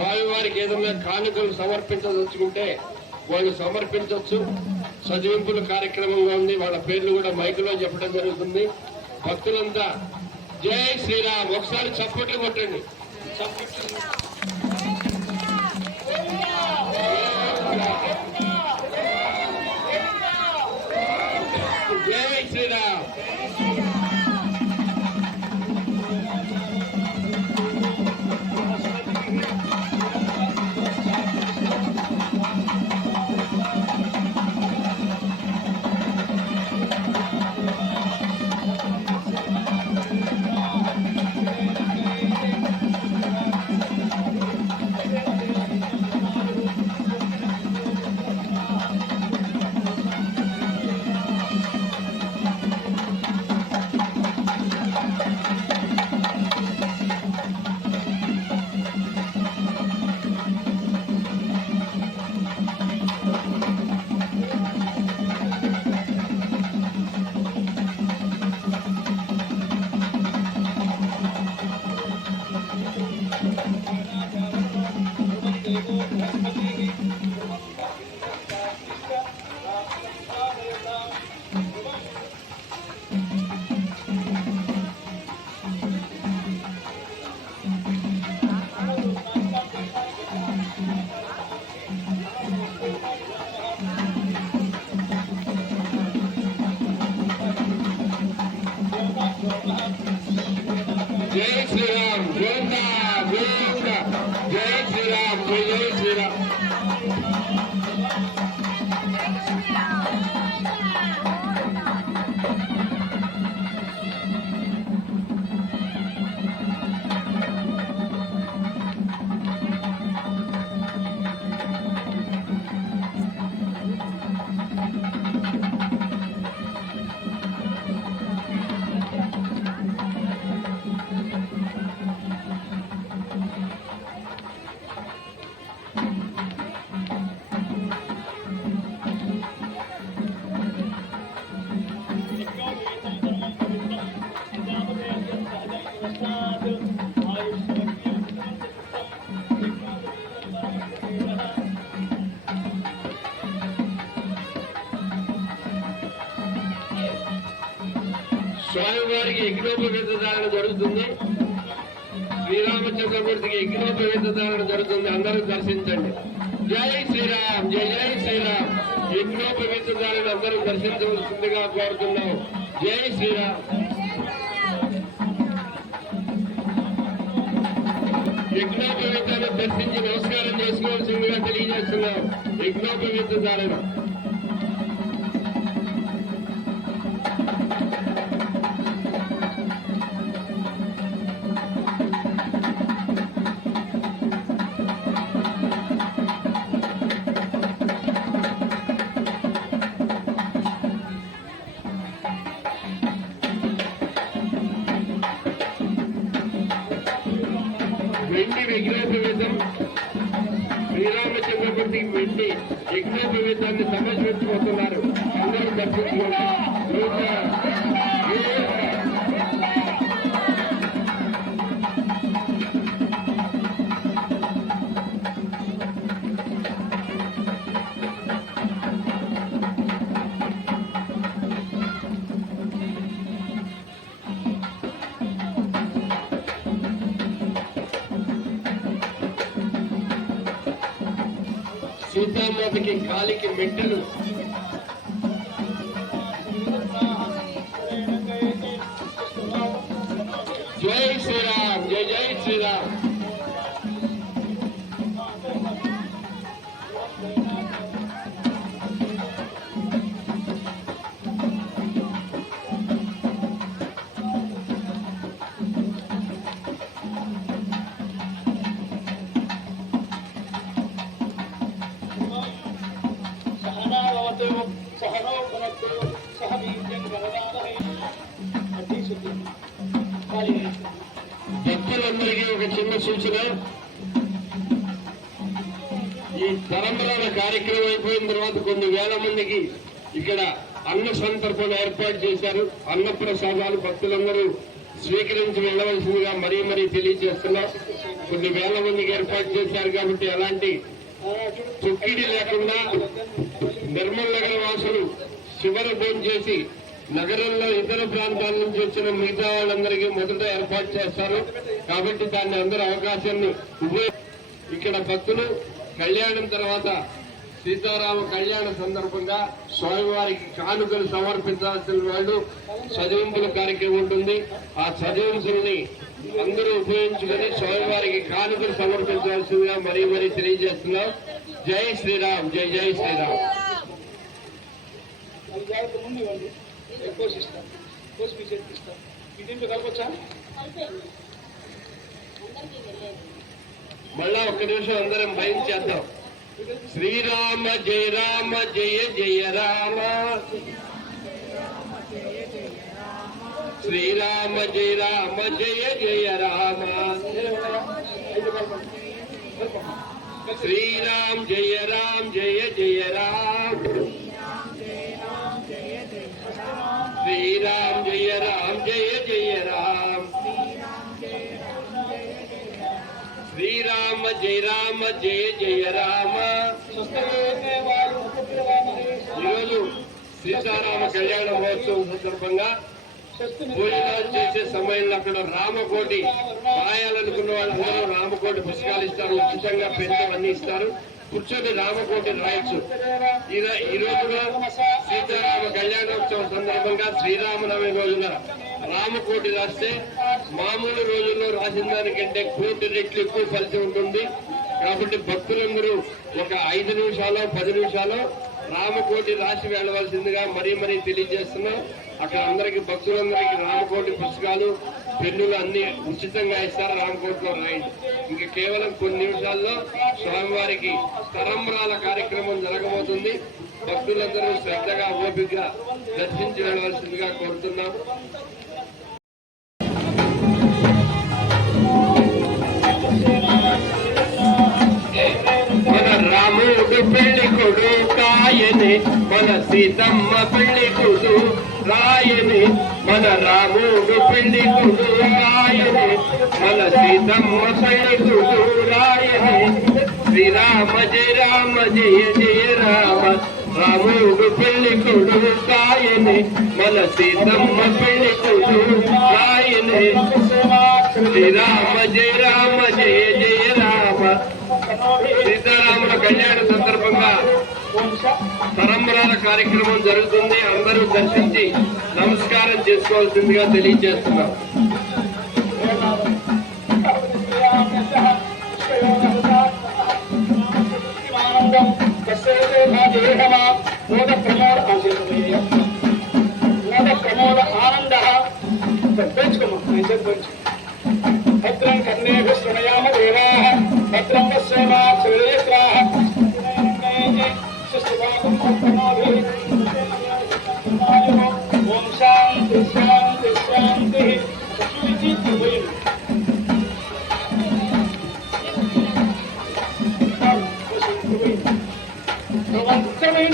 స్వామివారికి ఏదైనా కానుకలు సమర్పించదలుచుకుంటే వాళ్ళు సమర్పించవచ్చు. చదివింపుల కార్యక్రమంగా ఉంది. వాళ్ళ పేర్లు కూడా మైకులో చెప్పడం జరుగుతుంది. భక్తులంతా జై శ్రీరామ్ ఒకసారి చప్పట్లు కొట్టండి. జై శ్రీరామ్. జై శ్రీరామ్. గోవింద గోవింద. జై శ్రీరామ్. జై జై శ్రీరామ్. స్వామివారికి యజ్ఞోపవీత ధారణ జరుగుతుంది. శ్రీరామచంద్రమూర్తికి యజ్ఞోపవీత ధారణ జరుగుతుంది. అందరూ దర్శించండి. జై శ్రీరామ్. జై జై శ్రీరామ్. యజ్ఞోపవీత ధారణ అందరూ దర్శించవలసిందిగా కోరుతున్నాం. జై శ్రీరామ్. యజ్ఞోపవీతాన్ని దర్శించి నమస్కారం చేసుకోవాల్సిందిగా తెలియజేస్తున్నాం. యజ్ఞోపవీత ధారణ వెండి విగ్రహోపవేతం. శ్రీరామచంద్రమూర్తికి వెండి యజ్ఞోపవేతాన్ని సమర్పించుకుంటున్నారు. అందరూ దర్శించుకోండి. సీతామాతకి కాలికి మెట్టలు. జై శ్రీరామ్. జై జై శ్రీరామ్. భక్తులందరికీ ఒక చిన్న సూచన. ఈ తరంబరాల కార్యక్రమం అయిపోయిన తర్వాత కొన్ని వేల మందికి ఇక్కడ అన్న సంతర్పణ ఏర్పాటు చేశారు. అన్నప్రసాదాలు భక్తులందరూ స్వీకరించి వెళ్ళవలసిందిగా మరీ తెలియజేస్తున్నాం. కొన్ని వేల మందికి ఏర్పాటు చేశారు కాబట్టి ఎలాంటి తొక్కిడి లేకుండా నిర్మల్ నగర వాసులు చివరి భోజనం చేసి నగరంలో ఇతర ప్రాంతాల నుంచి వచ్చిన మిగతా వాళ్ళందరికీ మొదట ఏర్పాటు చేస్తారు. కాబట్టి దాన్ని అందరూ అవకాశాన్ని ఇక్కడ భక్తులు కళ్యాణం తర్వాత సీతారామ కళ్యాణ సందర్భంగా స్వామివారికి కానుకలు సమర్పించాల్సిన వాళ్ళు చదివింపుల కార్యక్రమం ఉంటుంది. ఆ చదివింపుల్ని అందరూ ఉపయోగించుకొని స్వామివారికి కానుకలు సమర్పించాల్సిందిగా మరీ తెలియజేస్తున్నాం. జై శ్రీరామ్, జై జై శ్రీరామ్. మళ్ళా ఒక్క నిమిషం అందరం భయం చేద్దాం. శ్రీరామ జయ రామ జయ జయ రామ, శ్రీరామ జయ రామ జయ జయ రామ, శ్రీరామ్ జయ రామ జయ జయ రామ, శ్రీరామ్ జయ రామ జయ జయ రామ, శ్రీరామ జయ రామ జయ జయ రామ. ఈరోజు సీతారామ కళ్యాణ మహోత్సవం సందర్భంగా భోజనాలు చేసే సమయంలో అక్కడ రామకోటి రాయాలనుకున్న వాళ్ళందరూ రామకోటి పుస్తకాలు ఇస్తారు, ఉచితంగా పెన్ను అన్ని ఇస్తారు. కూర్చొని రామకోటి రాయొచ్చు. ఈ రోజున సీతారామ కళ్యాణోత్సవం సందర్భంగా శ్రీరామనవమి రోజున రామకోటి రాస్తే మామూలు రోజుల్లో రాసిన దానికంటే 1 కోటి రెట్లు ఎక్కువ ఫలితం ఉంటుంది. కాబట్టి భక్తులందరూ ఒక 5 నిమిషాలు 10 నిమిషాలు రామకోటి రాసి వెళ్ళవలసిందిగా మరీ తెలియజేస్తున్నాం. అక్కడ అందరికి భక్తులందరికీ రామకోటి పుస్తకాలు పెన్నులు అన్ని ఉచితంగా ఇస్తారు. రామకోటిలో రాయండి. ఇంక కేవలం కొన్ని నిమిషాల్లో స్వామివారికి తరంబరాల కార్యక్రమం జరగబోతుంది. భక్తులందరూ శ్రద్ధగా ఓపికగా దర్శించి వెళ్ళవలసిందిగా కోరుతున్నాం. మన రాముడు పెళ్లి కొడుకాయనే, మన సీతమ్మ పెళ్లి కొడు రాయనే, మన రాముడు పెళ్లి కొడుకాయనే, మన సీతమ్మ పెళ్లి కొడు రాయనే. శ్రీరామ జయ రామ జయ జయ రామ, రాముడు పెళ్లి కొడుకాయనే, మన సీతమ్మ పెళ్లి కొడు రాయనే. శ్రీరామ జయ రామ జయ జయ రామ. సీతారాముల కళ్యాణ సందర్భంగా తరంబరాల కార్యక్రమం జరుగుతుంది. అందరూ దర్శించి నమస్కారం చేసుకోవాల్సిందిగా తెలియజేస్తున్నాం. భద్రం కర్ణేభ్యః శృణయామ దేవాః, భద్రం పశ్యేమాక్షభిర్యజత్రాః, ఓం శాంతి శాంతి శాంతి. ఒకసారి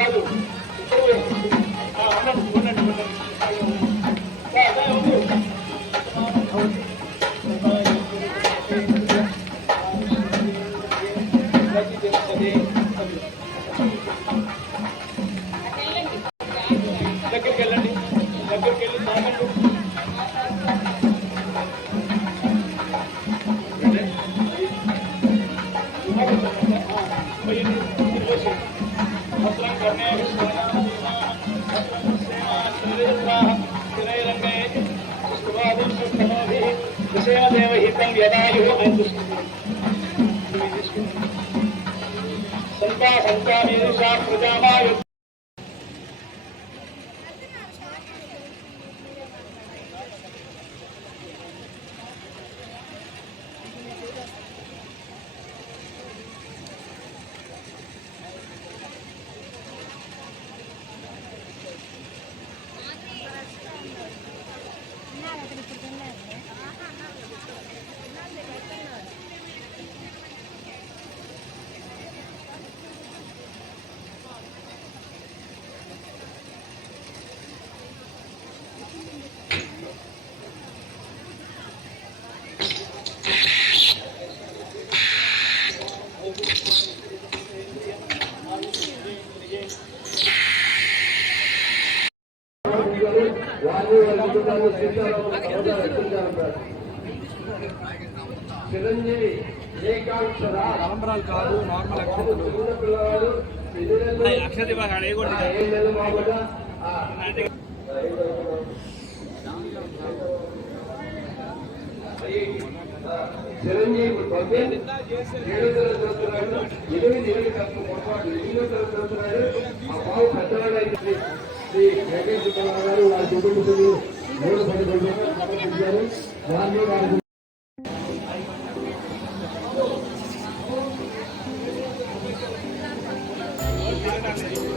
కాదు దగ్గరికి వెళ్ళండి, దగ్గరికి వెళ్ళి తాగండి. దేవహితం యదాయు సంతా సంతానేషా ప్రజామాయు. రాజధాని సీతారామన్ చిరంజీవి ఏకాంక్ష తలంబరాలు కాదు నార్మల్ అక్షతలు చిన్నపిల్లవాడు అక్షత బాగా అడగకూడదు 5 నెలల మామూలుగా చిరంజీవి పంపి 7 చదువుతున్నాడు 8 కాస్త పొరపాటు 8 చదువుతున్నాడు ఆ బాబు పెద్దవాడు అయితే శ్రీ వెంకటేశ్వర గారు వారి కుటుంబ సభ్యులు 3 సమర్పించారు వారిని వారి Thank you.